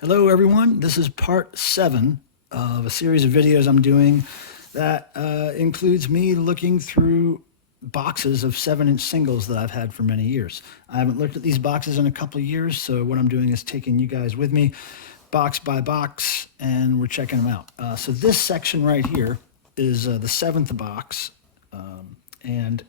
Hello everyone, this is part 7 of a series of videos I'm doing that includes me looking through boxes of 7-inch singles that I've had for many years. I haven't looked at these boxes in a couple of years, so what I'm doing is taking you guys with me box by box and we're checking them out. So this section right here is the 7th box, and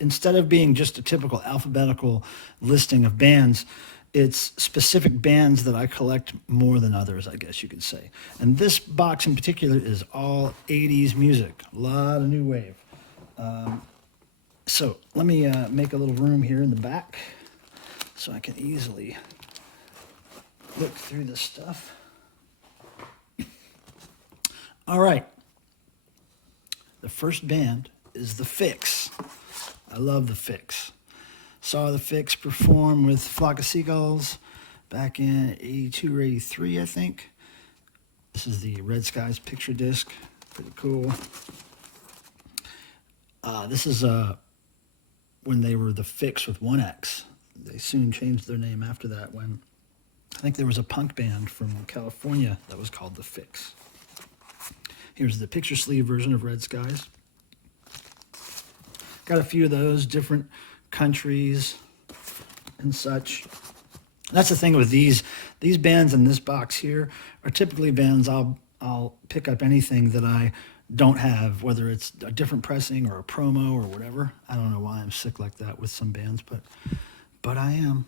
instead of being just a typical alphabetical listing of bands, it's specific bands that I collect more than others, I guess you could say. And this box in particular is all 80s music, a lot of new wave. So let me make a little room here in the back so I can easily look through this stuff. All right. The first band is the Fixx. I love the Fixx. Saw the Fixx perform with Flock of Seagulls back in 82 or 83, I think. This is the Red Skies picture disc. Pretty cool. This is when they were the Fixx with one X. They soon changed their name after that when I think there was a punk band from California that was called the Fixx. Here's the picture sleeve version of Red Skies. Got a few of those, different countries and such. That's the thing with these bands in this box here are typically bands I'll pick up anything that I don't have, whether it's a different pressing or a promo or whatever. I don't know why I'm sick like that with some bands, but I am.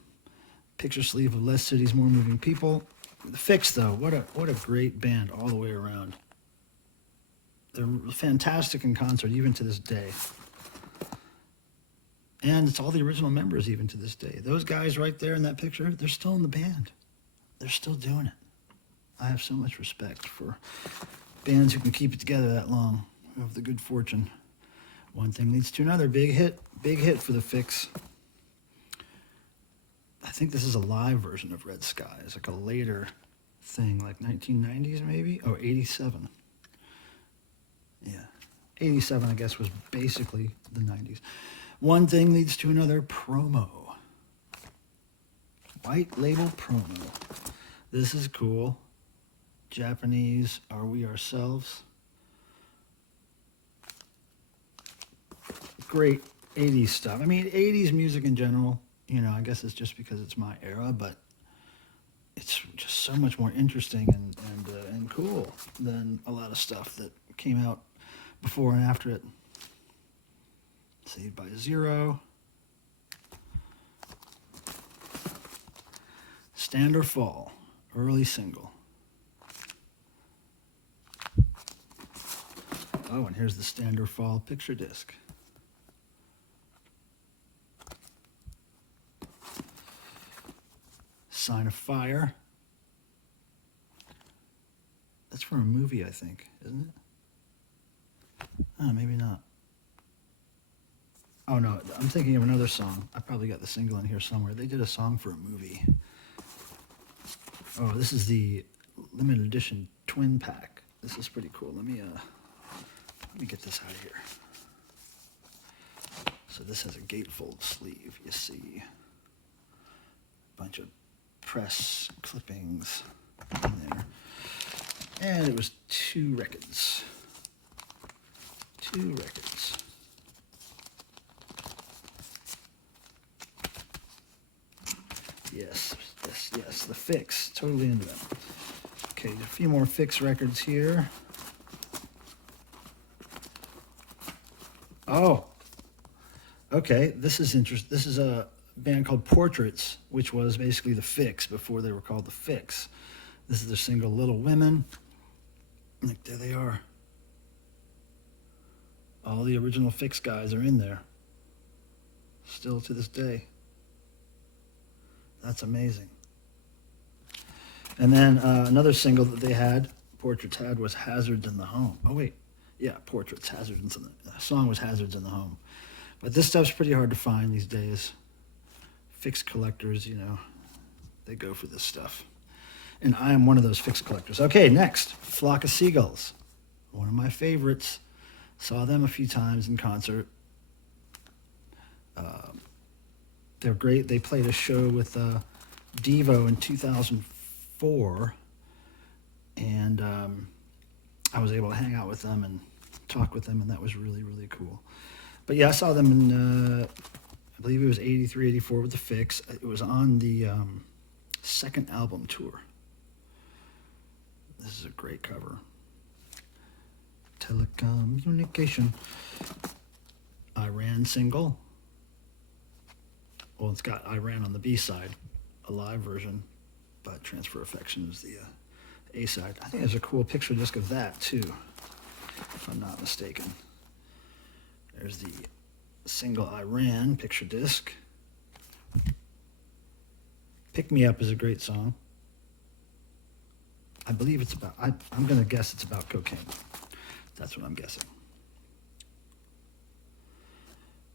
Picture sleeve of Less Cities, More Moving People. The Fixx though, what a great band all the way around. They're fantastic in concert even to this day. And it's all the original members even to this day. Those guys right there in that picture, they're still in the band. They're still doing it. I have so much respect for bands who can keep it together that long, who have the good fortune. One thing leads to another. Big hit for the Fixx. I think this is a live version of Red Skies, like a later thing, like 1990s maybe? Oh, 87. Yeah. 87, I guess, was basically the 90s. One thing leads to another. Promo. White label promo. This is cool. Japanese, Are We Ourselves? Great 80s stuff. I mean, 80s music in general, you know, I guess it's just because it's my era, but it's just so much more interesting and cool than a lot of stuff that came out before and after it. Saved by Zero. Stand or Fall, early single. Oh, and here's the Stand or Fall picture disc. Sign of Fire. That's from a movie, I think, isn't it? Oh, maybe not. Oh, no, I'm thinking of another song. I probably got the single in here somewhere. They did a song for a movie. Oh, this is the limited edition twin pack. This is pretty cool. Let me get this out of here. So this has a gatefold sleeve, you see. A bunch of press clippings in there. And it was 2 records. 2 records. Yes, the Fixx, totally into them. Okay, a few more Fixx records here. Oh, okay, this is interesting. This is a band called Portraits, which was basically the Fixx before they were called the Fixx. This is their single Little Women. Look, there they are. All the original Fixx guys are in there. Still to this day. That's amazing. And then another single that they had, Portraits had, was Hazards in the Home. Oh, wait. Yeah, Portraits, Hazards in the song was Hazards in the Home. But this stuff's pretty hard to find these days. Fixx collectors, you know, they go for this stuff. And I am one of those Fixx collectors. Okay, next, Flock of Seagulls. One of my favorites. Saw them a few times in concert. They're great. They played a show with DEVO in 2004 '84, and I was able to hang out with them and talk with them, and that was really, really cool. But yeah, I saw them in, I believe it was '83, '84 with the Fixx. It was on the second album tour. This is a great cover. Telecommunication. Iran single. Well, it's got Iran on the B-side, a live version, but Transfer Affection is the A-side. I think there's a cool picture disc of that, too, if I'm not mistaken. There's the single Iran picture disc. Pick Me Up is a great song. I believe it's about, I'm going to guess it's about cocaine. That's what I'm guessing.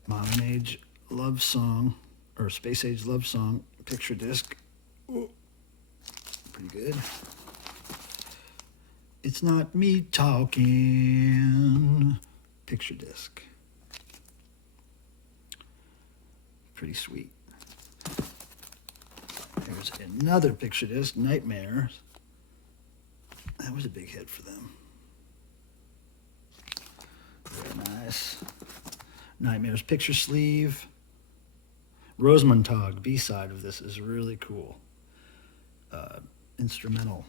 Modern Age Love Song, or Space Age Love Song, picture disc. Ooh, pretty good. It's Not Me Talking, picture disc. Pretty sweet. There's another picture disc, Nightmares. That was a big hit for them. Very nice. Nightmares picture sleeve. Rosemontag, B-side of this is really cool. Instrumental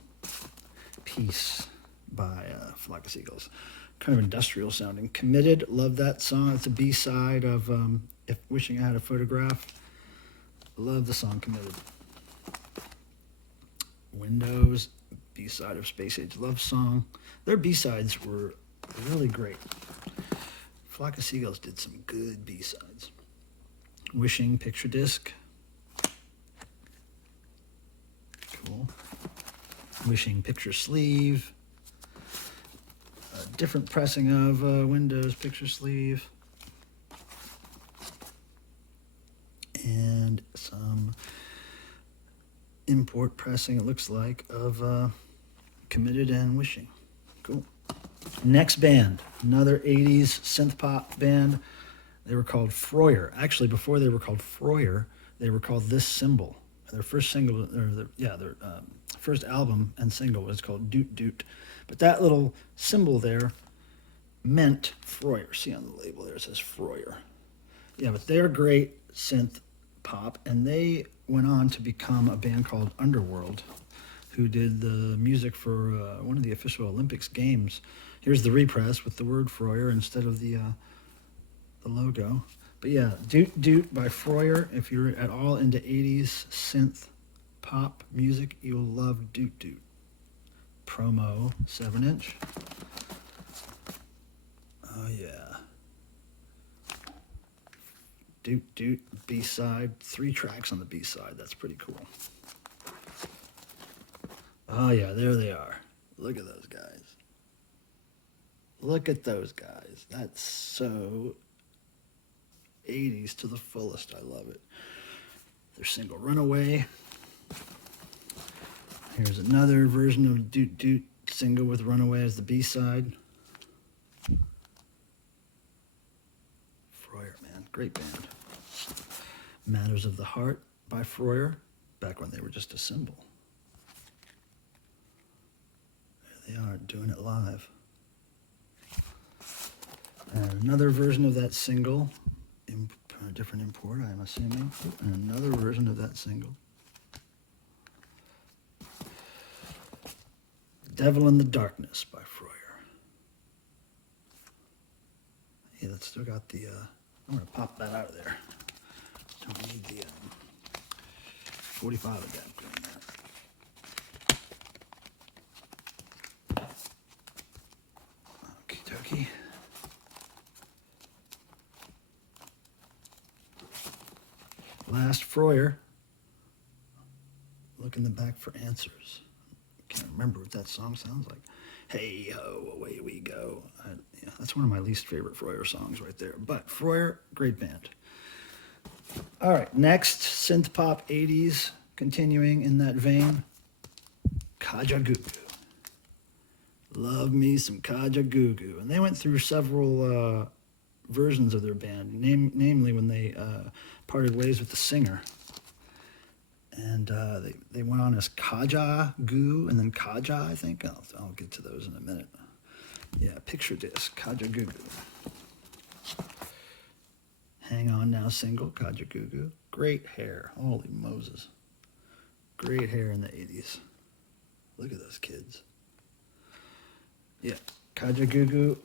piece by Flock of Seagulls. Kind of industrial sounding. Committed, love that song. It's a B-side of If Wishing I Had a Photograph. Love the song Committed. Windows, B-side of Space Age Love Song. Their B-sides were really great. Flock of Seagulls did some good B-sides. Wishing picture disc. Cool. Wishing picture sleeve. A different pressing of Windows picture sleeve. And some import pressing, it looks like, of Committed and Wishing. Cool. Next band, another 80s synth-pop band. They were called Freuer. Actually, before they were called Freuer, they were called This Symbol. Their first single, or their first album and single was called Doot Doot. But that little symbol there meant Freuer. See on the label there, it says Freuer. Yeah, but they're great synth pop, and they went on to become a band called Underworld, who did the music for one of the official Olympics games. Here's the repress with the word Freuer instead of the logo. But yeah, Doot Doot by Freuer. If you're at all into 80s synth pop music, you'll love Doot Doot. Promo 7-inch. Oh yeah. Doot Doot B-side. 3 tracks on the B-side. That's pretty cool. Oh yeah, there they are. Look at those guys. Look at those guys. That's so 80s to the fullest. I love it. Their single Runaway. Here's another version of Doot Doot single with Runaway as the B-side. Freuer, man. Great band. Matters of the Heart by Freuer, back when they were just a symbol. There they are, doing it live. And another version of that single, a different import, I'm assuming. And another version of that single. Devil in the Darkness by Freuer. Yeah, that's still got the, I'm going to pop that out of there. Don't need the 45 adapter in that. Okie dokie. Last Freuer. Look in the back for answers. Can't remember what that song sounds like. Hey ho, away we go. Yeah, that's one of my least favorite Freuer songs right there. But Freuer, great band. All right, next, synth pop 80s, continuing in that vein. Kajagoogoo. Love me some Kajagoogoo. And they went through several versions of their band, namely when they parted ways with the singer. And they went on as Kajagoogoo and then Kaja, I think. I'll get to those in a minute. Yeah, picture disc, Kajagoogoo. Hang On Now single, Kajagoogoo. Great hair. Holy Moses. Great hair in the 80s. Look at those kids. Yeah, Kajagoogoo.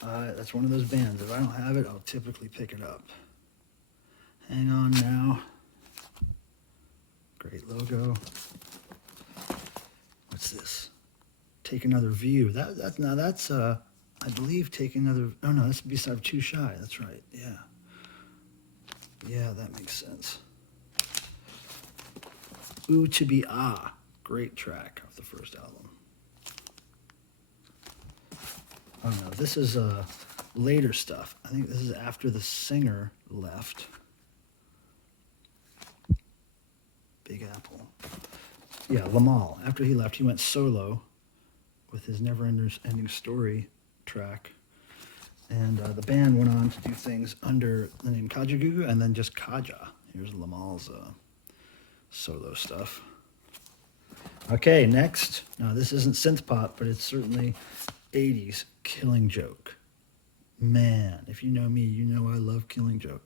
That's one of those bands. If I don't have it, I'll typically pick it up. Hang On Now. Great logo. What's this? Take Another View. That's I believe Take Another. Oh no, that's B-side of Too Shy. That's right. Yeah. Yeah, that makes sense. Ooh To Be Ah. Great track off the first album. Oh no, this is later stuff. I think this is after the singer left. Big Apple. Yeah, Lamal. After he left, he went solo with his Never Ending Story track. And the band went on to do things under the name Kajagoogoo and then just Kaja. Here's Lamal's solo stuff. Okay, next. Now, this isn't synth-pop, but it's certainly 80s Killing Joke. Man, if you know me, you know I love Killing Joke.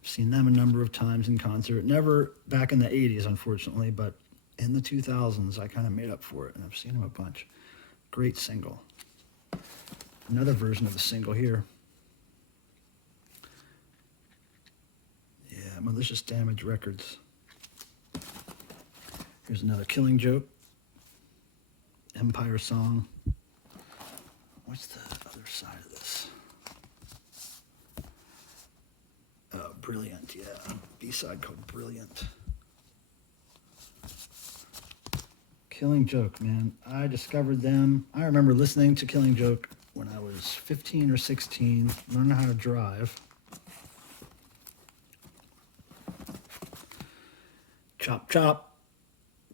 I've seen them a number of times in concert. Never back in the 80s, unfortunately, but in the 2000s, I kind of made up for it, and I've seen them a bunch. Great single. Another version of the single here. Yeah, Malicious Damage Records. Here's another Killing Joke. Empire Song. What's the other side of this? Brilliant, yeah. B-side called Brilliant. Killing Joke, man. I discovered them. I remember listening to Killing Joke when I was 15 or 16, learning how to drive. Chop Chop.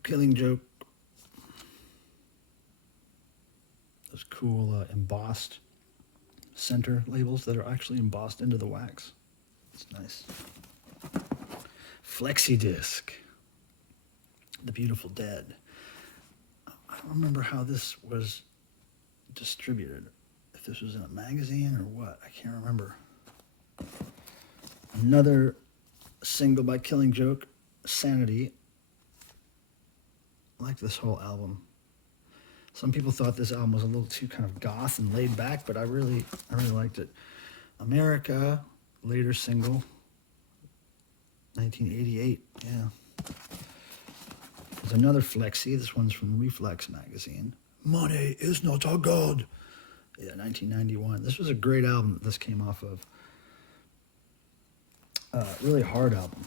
Killing Joke. Those cool embossed center labels that are actually embossed into the wax. It's nice. Flexi disc. The Beautiful Dead. I don't remember how this was distributed. If this was in a magazine or what. I can't remember. Another single by Killing Joke, Sanity. I like this whole album. Some people thought this album was a little too kind of goth and laid back, but I really liked it. America, later single, 1988, yeah. There's another Flexi. This one's from Reflex magazine. Money is not a god. Yeah, 1991. This was a great album that this came off of. Really hard album.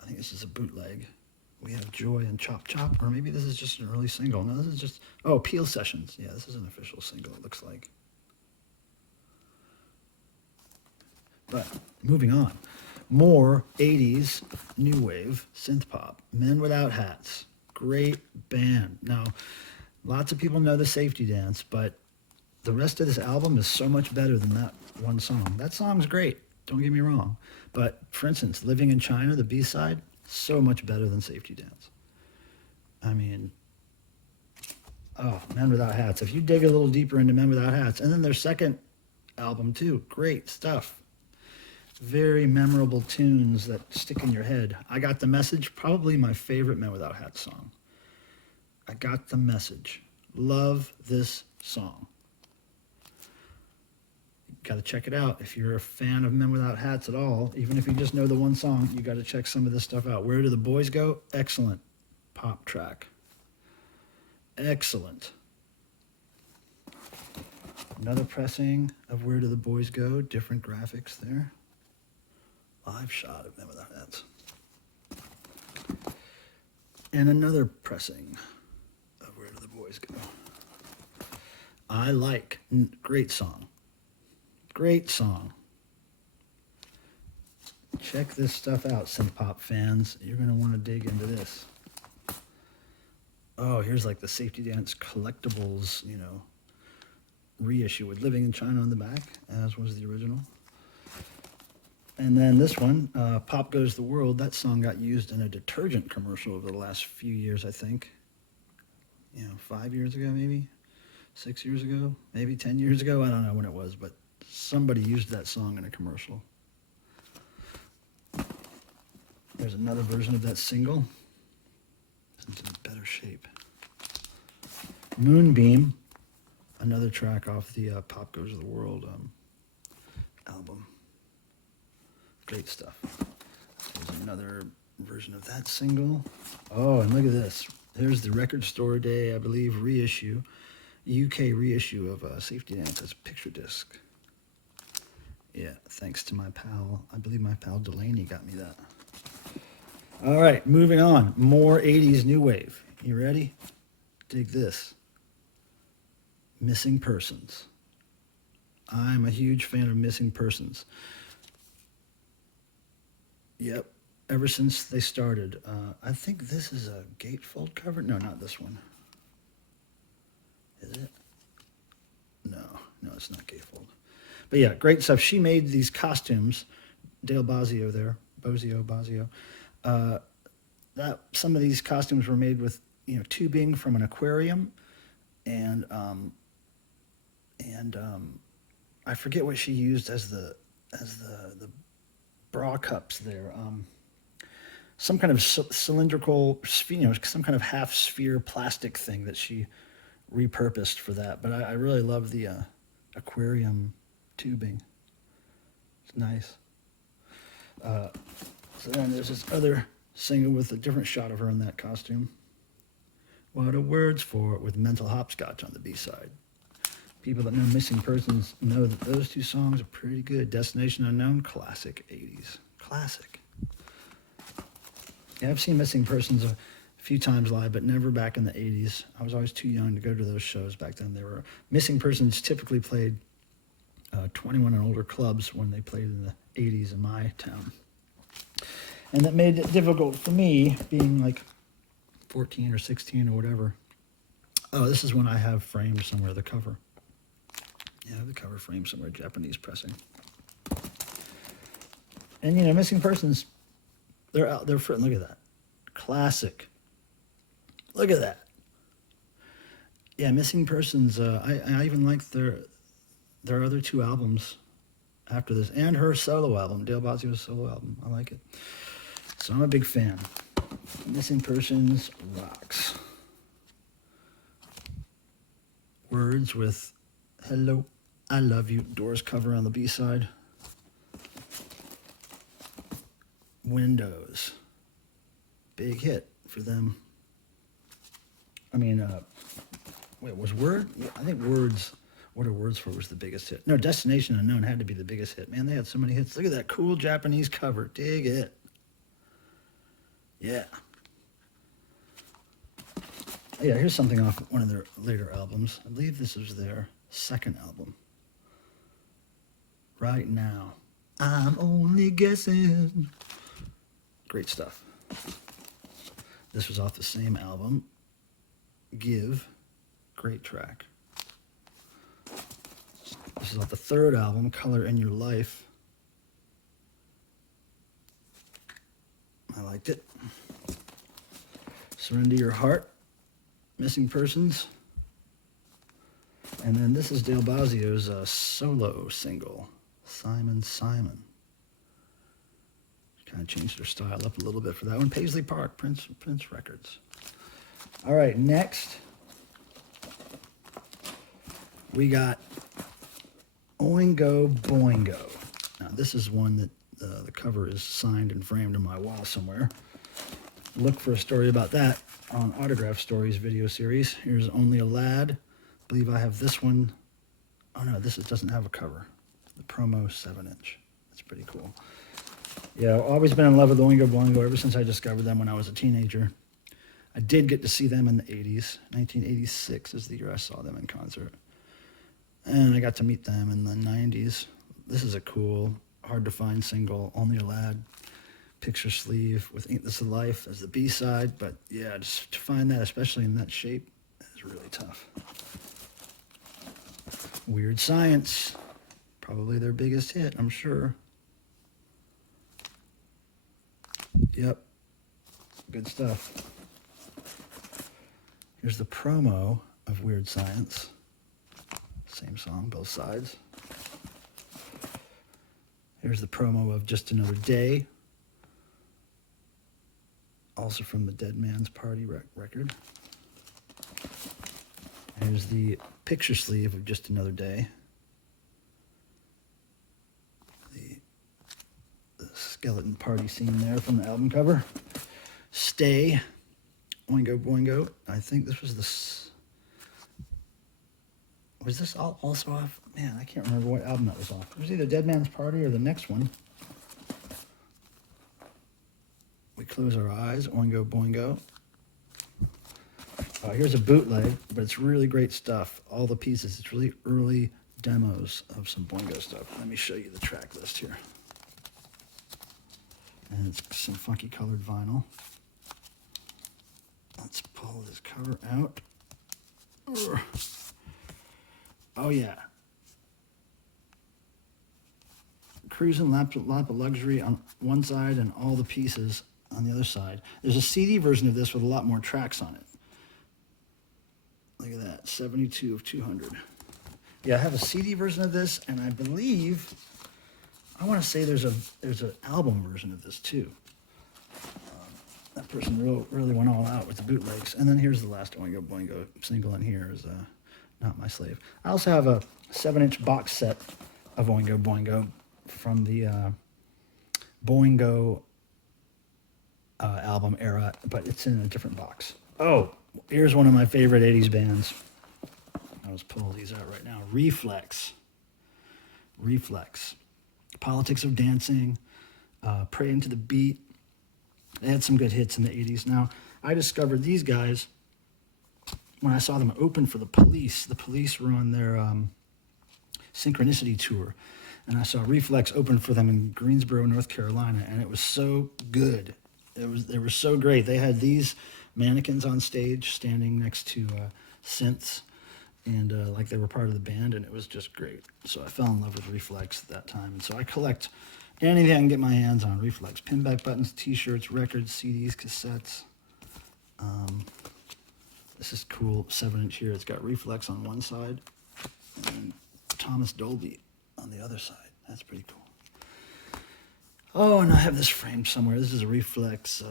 I think this is a bootleg. We have Joy and Chop Chop, or maybe this is just an early single. No, this is just, Peel Sessions. Yeah, this is an official single, it looks like. But moving on. More 80s new wave synth pop. Men Without Hats. Great band. Now, lots of people know the Safety Dance, but the rest of this album is so much better than that one song. That song's great, don't get me wrong. But for instance, Living in China, the B-side, so much better than Safety Dance. I mean, Men Without Hats. If you dig a little deeper into Men Without Hats, and then their second album too, great stuff. Very memorable tunes that stick in your head. I Got the Message, probably my favorite Men Without Hats song. I Got the Message. Love this song. Got to check it out. If you're a fan of Men Without Hats at all, even if you just know the one song, you got to check some of this stuff out. Where Do the Boys Go? Excellent pop track. Excellent. Another pressing of Where Do the Boys Go? Different graphics there. Live shot of Men Without Hats. And another pressing of Where Do the Boys Go? I Like. Great song. Great song. Check this stuff out, synth-pop fans. You're going to want to dig into this. Oh, here's like the Safety Dance collectibles, reissue with Living in China on the back, as was the original. And then this one, Pop Goes the World, that song got used in a detergent commercial over the last few years, I think. 5 years ago, maybe 6 years ago, maybe 10 years ago. I don't know when it was, but somebody used that song in a commercial. There's another version of that single. It's in better shape. Moonbeam, another track off the Pop Goes the World album. Great stuff. There's another version of that single. Oh, and look at this. There's the Record Store Day, I believe, reissue, UK reissue of Safety Dance as a picture disc. Yeah, thanks to my pal. I believe my pal Delaney got me that. All right, moving on. More 80s new wave. You ready? Dig this. Missing Persons. I'm a huge fan of Missing Persons. Yep, ever since they started. I think this is a gatefold cover. No, not this one. Is it? No, it's not gatefold. But yeah, great stuff. She made these costumes. Dale Bozio there. Bozio. That some of these costumes were made with tubing from an aquarium, and I forget what she used as the bra cups there. Some kind of cylindrical, some kind of half sphere plastic thing that she repurposed for that. But I really love the aquarium tubing. It's nice. So then there's this other single with a different shot of her in that costume. What are words for it, with Mental Hopscotch on the B-side. People that know Missing Persons know that those two songs are pretty good. Destination Unknown, classic 80s. Classic. Yeah, I've seen Missing Persons a few times live, but never back in the 80s. I was always too young to go to those shows back then. They were Missing Persons typically played 21 and older clubs when they played in the 80s in my town. And that made it difficult for me, being like 14 or 16 or whatever. Oh, this is one I have framed somewhere, the cover. Yeah, I have the cover framed somewhere, Japanese pressing. And Missing Persons, they're out there for, look at that. Classic. Look at that. Yeah, Missing Persons, I even like their other two albums after this, and her solo album, Dale Bozio's solo album. I like it. So I'm a big fan. Missing Persons rocks. Words with Hello, I Love You, Doors cover on the B-side. Windows. Big hit for them. I mean, wait, was Word? I think Words, What Are Words For was the biggest hit. No, Destination Unknown had to be the biggest hit. Man, they had so many hits. Look at that cool Japanese cover. Dig it. Yeah. Yeah, here's something off one of their later albums. I believe this was their second album. Right Now. I'm only guessing. Great stuff. This was off the same album. Give. Great track. This is off the third album, Color in Your Life. I liked it. Surrender Your Heart. Missing Persons. And then this is Dale Bozio's solo single, Simon. Kind of changed their style up a little bit for that one. Paisley Park, Prince Records. All right, next we got Oingo Boingo. Now this is one that the cover is signed and framed on my wall somewhere. Look for a story about that on Autograph Stories video series. Here's Only a Lad. I believe I have this one. Oh no, it doesn't have a cover. The promo 7-inch. That's pretty cool. Yeah, I've always been in love with Oingo Boingo ever since I discovered them when I was a teenager. I did get to see them in the 80s. 1986 is the year I saw them in concert. And I got to meet them in the 90s. This is a cool, hard-to-find single, Only a Lad. Picture sleeve with Ain't This a Life as the B-side. But yeah, just to find that, especially in that shape, is really tough. Weird Science. Probably their biggest hit, I'm sure. Yep, good stuff. Here's the promo of Weird Science. Same song, both sides. Here's the promo of Just Another Day. Also from the Dead Man's Party record. Here's the picture sleeve of Just Another Day. The skeleton party scene there from the album cover. Stay, Oingo Boingo. I think this was was this also off? Man, I can't remember what album that was off. It was either Dead Man's Party or the next one. We Close Our Eyes, Oingo Boingo. Here's a bootleg, but it's really great stuff. All the pieces. It's really early demos of some Boingo stuff. Let me show you the track list here. And it's some funky colored vinyl. Let's pull this cover out. Oh yeah. Cruising, lap of luxury on one side and all the pieces on the other side. There's a CD version of this with a lot more tracks on it. Look at that, 72 of 200. Yeah, I have a CD version of this, and I believe, I want to say there's an album version of this too. That person really went all out with the bootlegs. And then here's the last Oingo Boingo single in here is Not My Slave. I also have a 7-inch box set of Oingo Boingo from the Boingo album era, but it's in a different box. Oh, here's one of my favorite 80s bands. I'll just pull these out right now. Reflex. Politics of Dancing, Pray Into the Beat. They had some good hits in the 80s. Now, I discovered these guys when I saw them open for the Police. The Police were on their Synchronicity tour, and I saw Reflex open for them in Greensboro, North Carolina, and it was so good. They were so great. They had these mannequins on stage standing next to synths, and like they were part of the band, and it was just great. So I fell in love with Reflex at that time, and so I collect anything I can get my hands on. Reflex, pinback buttons, t-shirts, records, CDs, cassettes. This is cool, 7-inch here. It's got Reflex on one side and Thomas Dolby on the other side. That's pretty cool. Oh, and I have this framed somewhere. This is a Reflex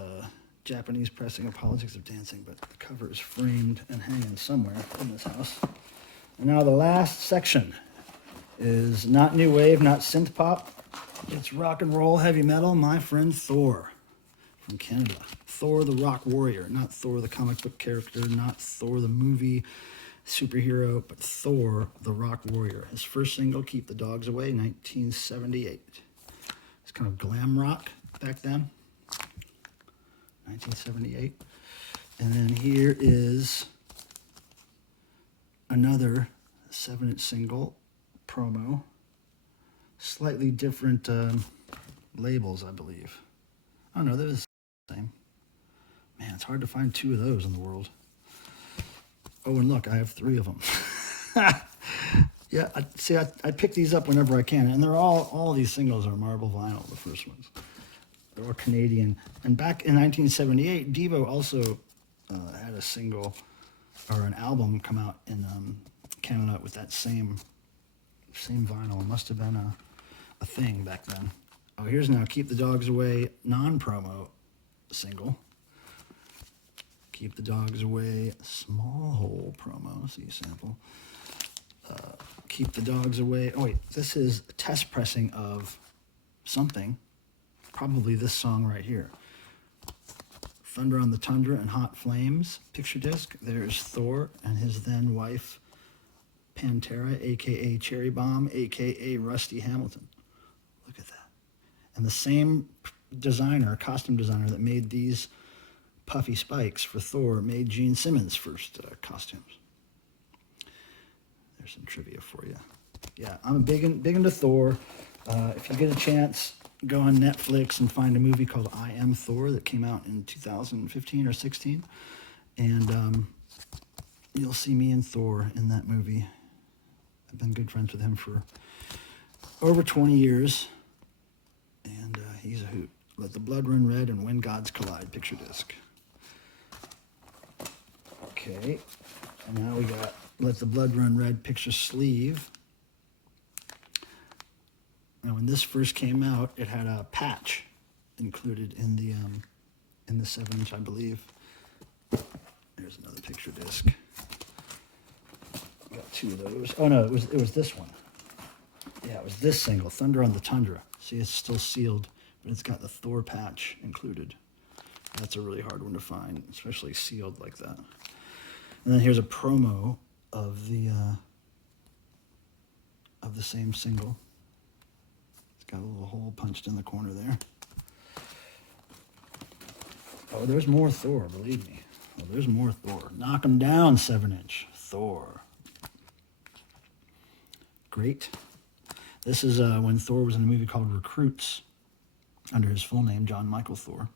Japanese pressing of Politics of Dancing, but the cover is framed and hanging somewhere in this house. And now the last section is not new wave, not synth pop. It's rock and roll, heavy metal. My friend Thor from Canada. Thor the Rock Warrior, not Thor the comic book character, not Thor the movie superhero, but Thor the Rock Warrior. His first single, Keep the Dogs Away, 1978. It's kind of glam rock back then, 1978. And then here is another 7-inch single promo. Slightly different labels, I believe. Oh no, they're the same. Man, it's hard to find 2 of those in the world. Oh, and look, I have 3 of them. Yeah, I pick these up whenever I can, and they're all these singles are marble vinyl, the first ones. They're all Canadian. And back in 1978, DEVO also had a single or an album come out in Canada with that same vinyl. It must have been a thing back then. Oh, here's now Keep the Dogs Away non-promo single. Keep the Dogs Away small hole promo. See sample. Keep the Dogs Away. Oh wait, this is a test pressing of something. Probably this song right here. Thunder on the Tundra and Hot Flames picture disc. There's Thor and his then wife Pantera, aka Cherry Bomb, aka Rusty Hamilton. Look at that. And the same designer, costume designer that made these puffy spikes for Thor made Gene Simmons' first costumes. There's some trivia for you. Yeah, I'm big into Thor. If you get a chance, go on Netflix and find a movie called I Am Thor that came out in 2015 or 16. And you'll see me and Thor in that movie. I've been good friends with him for over 20 years. And he's a hoot. Let the Blood Run Red, and When Gods Collide picture disc. Okay, and now we got Let the Blood Run Red picture sleeve. Now, when this first came out, it had a patch included in the 7-inch, I believe. There's another picture disc. Got two of those. Oh no, it was this one. Yeah, it was this single, Thunder on the Tundra. See, it's still sealed, but it's got the Thor patch included. That's a really hard one to find, especially sealed like that. And then here's a promo of the same single. It's got a little hole punched in the corner there. Oh, there's more Thor, believe me. Oh, there's more Thor. Knock 'em down, 7-inch. Thor. Great. This is when Thor was in a movie called Recruits, under his full name, John Michael Thor.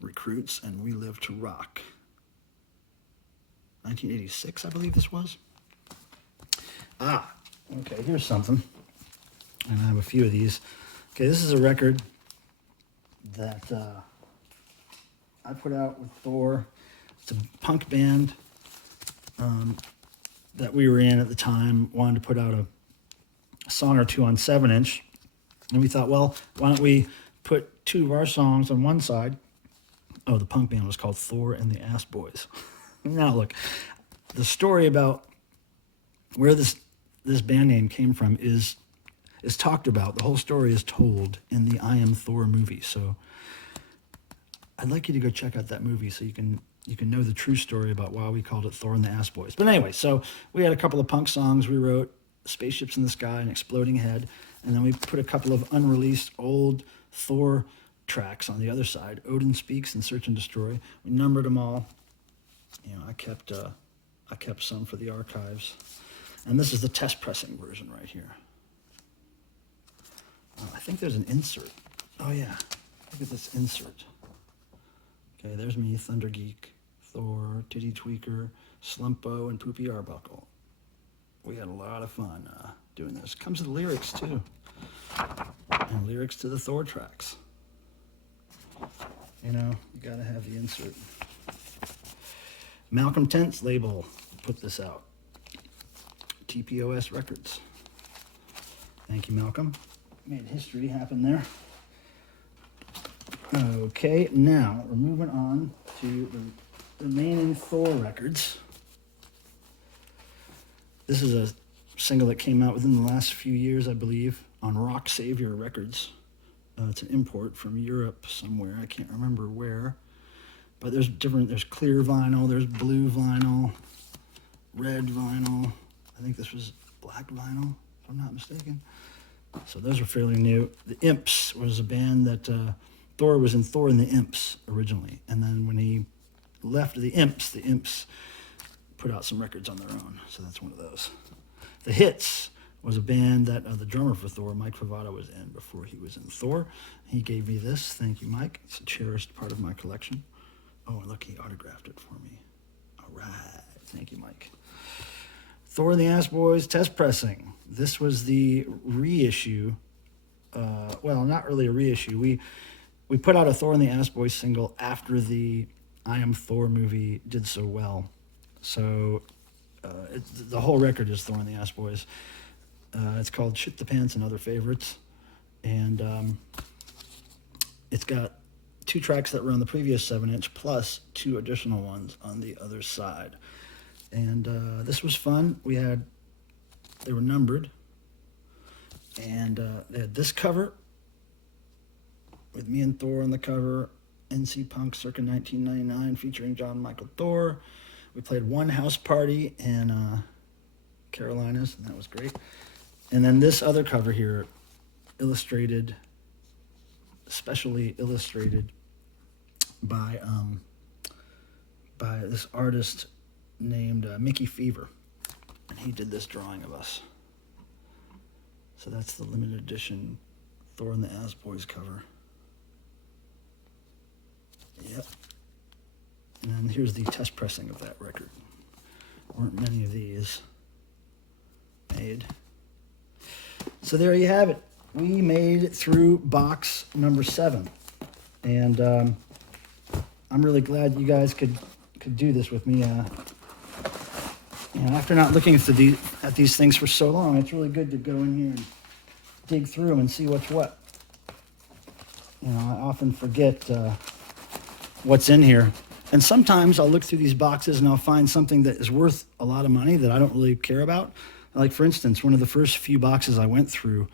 Recruits and We Live to Rock. 1986, I believe this was. Okay, here's something. And I have a few of these. Okay, this is a record that I put out with Thor. It's a punk band that we were in at the time, wanted to put out a song or two on 7-inch. And we thought, well, why don't we put two of our songs on one side? Oh, the punk band was called Thor and the Ass Boys. Now, look, the story about where this band name came from is talked about. The whole story is told in the I Am Thor movie. So I'd like you to go check out that movie so you can know the true story about why we called it Thor and the Ass Boys. But anyway, so we had a couple of punk songs we wrote, Spaceships in the Sky and Exploding Head, and then we put a couple of unreleased old Thor tracks on the other side, Odin Speaks and Search and Destroy. We numbered them all. You know, I kept some for the archives. And this is the test pressing version right here. I think there's an insert. Oh yeah, look at this insert. Okay, there's me, Thunder Geek, Thor, Titty Tweaker, Slumpo, and Poopy Arbuckle. We had a lot of fun doing this. Comes with lyrics too, and lyrics to the Thor tracks. You know, you gotta have the insert. Malcolm Tent's label put this out. TPOS Records. Thank you, Malcolm. Made history happen there. Okay, now we're moving on to the remaining Thor records. This is a single that came out within the last few years, I believe, on Rock Savior Records. It's an import from Europe somewhere. I can't remember where. But there's clear vinyl, there's blue vinyl, red vinyl. I think this was black vinyl, if I'm not mistaken. So those are fairly new. The Imps was a band that Thor was in Thor and the Imps originally. And then when he left the Imps put out some records on their own. So that's one of those. The Hits was a band that the drummer for Thor, Mike Favado, was in before he was in Thor. He gave me this. Thank you, Mike. It's a cherished part of my collection. Oh, and look, he autographed it for me. All right. Thank you, Mike. Thor and the Ass Boys test pressing. This was the reissue. Well, not really a reissue. We put out a Thor and the Ass Boys single after the I Am Thor movie did so well. So the whole record is Thor and the Ass Boys. It's called Shit the Pants and Other Favorites. And it's got 2 tracks that were on the previous 7-inch plus 2 additional ones on the other side. And this was fun. They were numbered. And they had this cover with me and Thor on the cover, NC Punk circa 1999 featuring John Michael Thor. We played one house party in Carolinas, and that was great. And then this other cover here, specially illustrated by this artist named Mickey Fever, and he did this drawing of us. So that's the limited edition Thor and the Ass Boys cover. Yep. And then here's the test pressing of that record. Weren't many of these made. So there you have it. we made it through box number 7. And I'm really glad you guys could do this with me. After not looking at these things for so long, it's really good to go in here and dig through them and see what's what. I often forget what's in here. And sometimes I'll look through these boxes and I'll find something that is worth a lot of money that I don't really care about. Like, for instance, one of the first few boxes I went through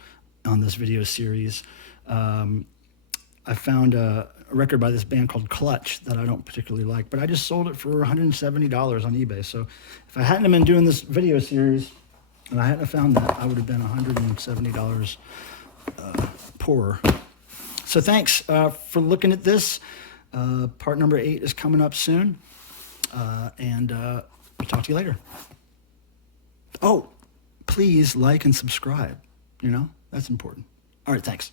on this video series, I found a record by this band called Clutch that I don't particularly like, but I just sold it for $170 on eBay. So if I hadn't been doing this video series and I hadn't found that, I would have been $170 poorer. So thanks for looking at this. Part number 8 is coming up soon, and I'll talk to you later. Oh, please like and subscribe. That's important. All right, thanks.